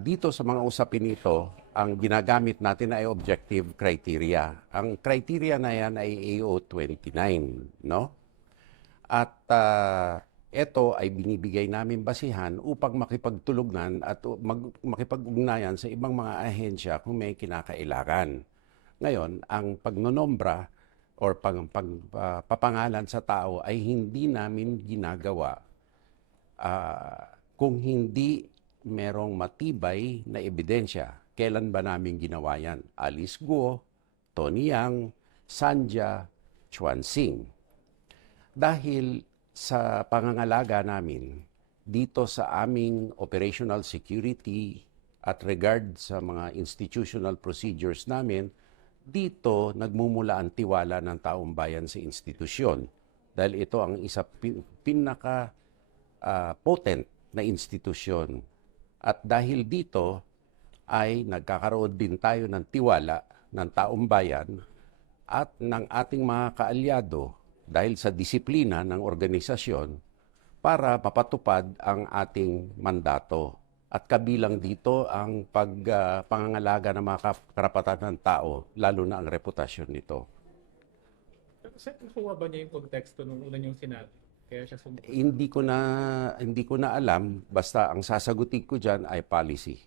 Dito sa mga usapin ito, ang ginagamit natin ay objective criteria. Ang criteria na yan ay AO 29, no? At ito ay binibigay namin basihan upang makipagtulungan at makipag-ugnayan sa ibang mga ahensya kung may kinakailangan. Ngayon, ang pagnonombra or papangalan sa tao ay hindi namin ginagawa kung hindi merong matibay na ebidensya. Kailan ba namin ginawa yan? Alice Guo, Tony Yang, Sanja, Chuan Xing. Dahil sa pangangalaga namin dito sa aming operational security at regard sa mga institutional procedures namin, dito nagmumula ang tiwala ng taong bayan sa institusyon. Dahil ito ang isa pinaka potent na institusyon. At dahil dito ay nagkakaroon din tayo ng tiwala ng taong bayan at ng ating mga kaalyado dahil sa disiplina ng organisasyon para mapatupad ang ating mandato. At kabilang dito ang pangangalaga ng mga karapatan ng tao, lalo na ang reputasyon nito. Sir, nakuha ba niya yung konteksto nung una niyong sinabi? Kaya siya Hindi ko na alam, basta ang sasagutin ko diyan ay policy.